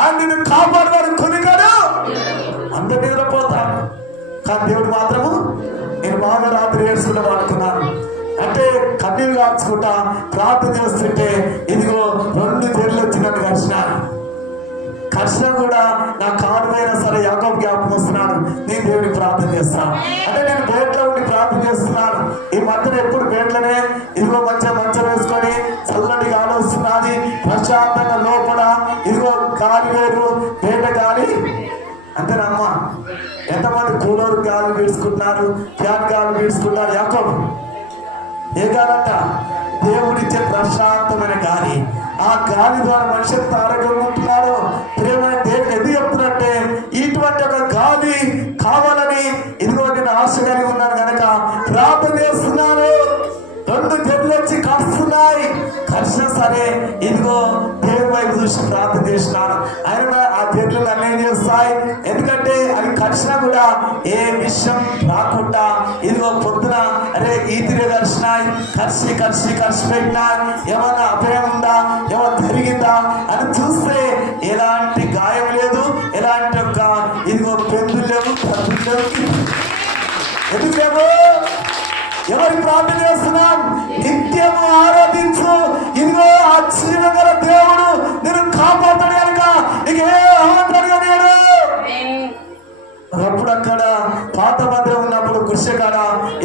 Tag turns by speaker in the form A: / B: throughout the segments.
A: ఆయన నిన్ను కాపాడవాడు కొనిగాడు అందరు నిద్రపోతారు కానీ దేవుడు మాత్రము నేను బాగా రాత్రి ఏడుచుకుంటా వాడుతున్నాను. అంటే కన్నీళ్ళు కాచుకుంటా ప్రార్థన చేస్తుంటే ఇదిగో రెండు తెరలు వచ్చినట్టు కలిసినాను కర్షణ కూడా నా కారు సరే యాకం జ్ఞాపకం వస్తున్నాను నేను దేవుడికి ప్రార్థన చేస్తాను అంటే నేను బయటలో ఉండి ప్రార్థన చేస్తున్నాను. ఈ మధ్యన ఎప్పుడు బయటలోనే అంతేనమ్మా ఎంతమంది కూలర్ గాలి పీల్చుకుంటున్నారు క్యాట్ గాలు పీల్చుకుంటున్నారు యాకోబు? ఏ గాలంట? దేవుడిచ్చే ప్రశాంతమైన గాలి. ఆ గాలి ద్వారా మనిషి ఎంత ఆరోగ్యంగా ఉంటున్నాడు ప్రేమైన దేవుడు ఎందుకు చెప్తున్నట్టే ఇటువంటి ఒక గాలి కావాలని ఇదిగో నేను ఆశ కలిగి ఉన్నాను కనుక ప్రార్థన చేస్తున్నాను. రెండు గడ్లు వచ్చి కాస్తున్నాయి కర్షణ సరే. ఇదిగో దేవుని వైపు చూసి ప్రార్థన చేసినాను ఆయన ఆ చెట్లు అన్నీ చేస్తాయి? ఎందుకంటే అవి కర్షణ కూడా ఏ విషయం రాకుండా ఇదిగో పొద్దున అరే ఈతిరి తిరిగి కర్షి కర్షి కరిచి పెట్టినా ఏమైనా అభయం ఉందా? ఏమైనా జరిగిందా? అని చూస్తే ఎలాంటి గాయం లేదు. ఎలాంటి ఒక ఇదిగో పెందులు లేవు కత్తులు లేవు. ఎందుకు లేవు? ప్రార్థన చేస్తున్నాం కాడ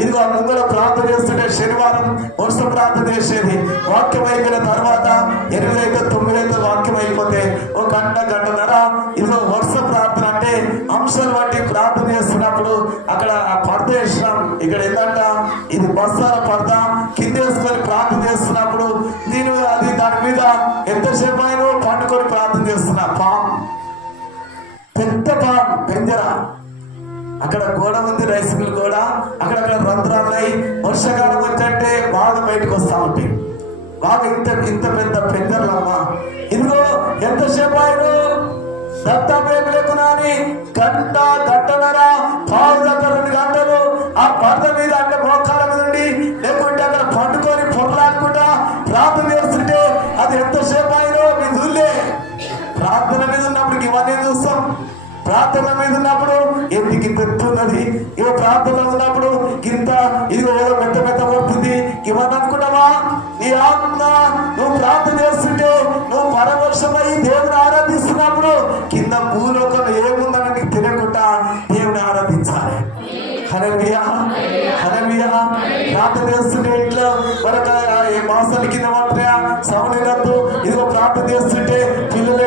A: ఇదిగో ఆ ప్రార్థన చేస్తుంటే శనివారం వరుస ప్రార్థన చేసేది. వాక్యం అయిపోయిన తర్వాత ఎనిమిది అయితే తొమ్మిది అయితే వాక్యం అయిపోతే ఒక గంట గంటన్నర ఇదిగో వరుస ప్రార్థన అంటే అంశాలు బట్టి ప్రార్థన చేస్తున్నప్పుడు అక్కడ ఆ పర్ద వేసినాం. ఇక్కడ ఏంటంట ఇది బస్తాల పర్ద. కింద వేసుకొని ప్రార్థన చేస్తున్నప్పుడు నేను అది దాని మీద ఎంతసేపు అక్కడ గోడ ఉంది రైస్ మిల్ గోడ. అక్కడక్కడ రంధ్రాలు ఉన్నాయి వర్షాకాలం వచ్చంటే బాగా బయటకు వస్తా ఉంటాయి బాగా ఇంత ఇంత పెద్ద పెంజర్లు ఇదిగో ఎంతసేపు ఆయన దత్తాపేట లేకున్నా అని గంట ప్రార్థన మీద ఉన్నప్పుడు ఎందుకు ఇంత ఎత్తు ఇవ ప్రార్థన ఉన్నప్పుడు ఇంత ఇది ఏదో మెత్త మెత్త పడుతుంది ఇవన్నీ అనుకున్నావా? నీ ఆత్మ నువ్వు ప్రార్థన చేస్తుంటే నువ్వు పరవర్షమై దేవుని ఆరాధిస్తున్నప్పుడు కింద భూలోకంలో ఏముందని నీకు తెలియకుండా దేవుని ఆరాధించాలి. హల్లెలూయా. హల్లెలూయా. ప్రార్థన చేస్తుంటే ఇంట్లో మరొక మాసాల కింద మాత్రమే సౌండ్ ఇదిగో ప్రార్థన చేస్తుంటే పిల్లలు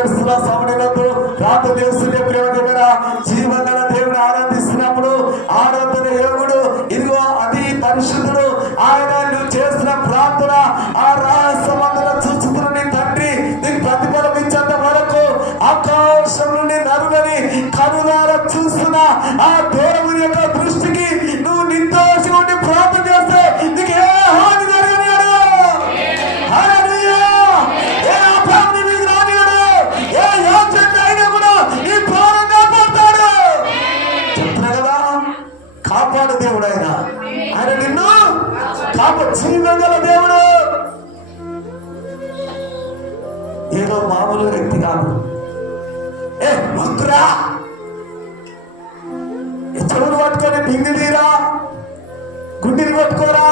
A: ఏదో మామూలు వ్యక్తి కాదు. ఏ భక్తురా చెవులు పట్టుకొని బింది తీరా? గుండెలు పట్టుకోరా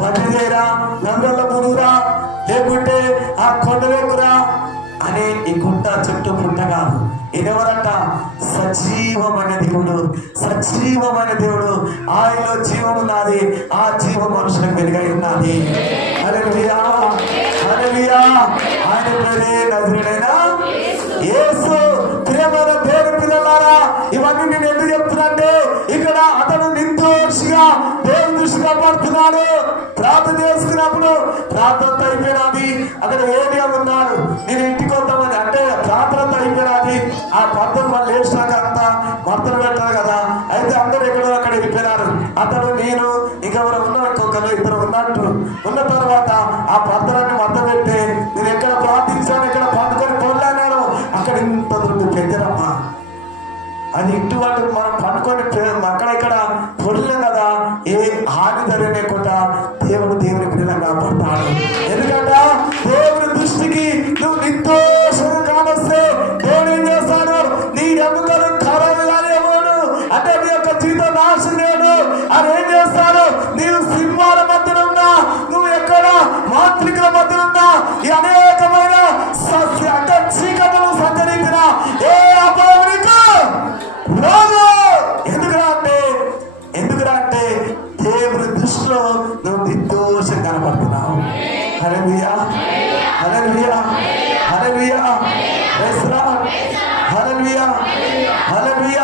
A: పని చేయరా నందల మునురా లేకుంటే ఆ కొండలేకురా అనే ఈ గుంట చుట్టూ పుట్ట కాదు. ఎవరంట సజీవమైన దేవుడు. సజీవమైన దేవుడు. ఆయనలో జీవం ఉన్నది. ఆ జీవం మనుషులకు వెలుగై ఉన్నది. హల్లెలూయా. హల్లెలూయా. ఆయన పేరే నజరుడైన యేసు. ప్రియమైన దేవుని పిల్లలారా ఇవన్నీ నేను ఎందుకు చెప్తున్నానంటే ఇక్కడ అతను నిర్దోషిగా దేవుని దృష్టి పడుతున్నాడు. ప్రార్థన చేసుకున్నప్పుడు ప్రార్థన అయిపోయినది. అక్కడ ఏరియా ఉన్నాడు. నేను ఇంటికి వద్దాం అతను నేను. ఇంకెవరు ఉన్నారు ఇంకొకరు ఇద్దరు ఉన్నట్టు. ఉన్న తర్వాత ఆ ప్రార్థనని మద్దతు పెట్టి నేను ఎక్కడ ప్రార్థించాను ఎక్కడ పండుకొని పొల్లాను అక్కడ ఇంత దొరికి పెద్దరమ్మా అది ఇటువంటి మనం పండుకొని అక్కడ ఇక్కడ పొడలేం కదా ఏ హాని జరగలేకుండా దేవుడు దేవుని పిల్లలు కాపాడతాడు. ഹലലുയ ഹലലുയ ഹലലുയ ഹലലുയ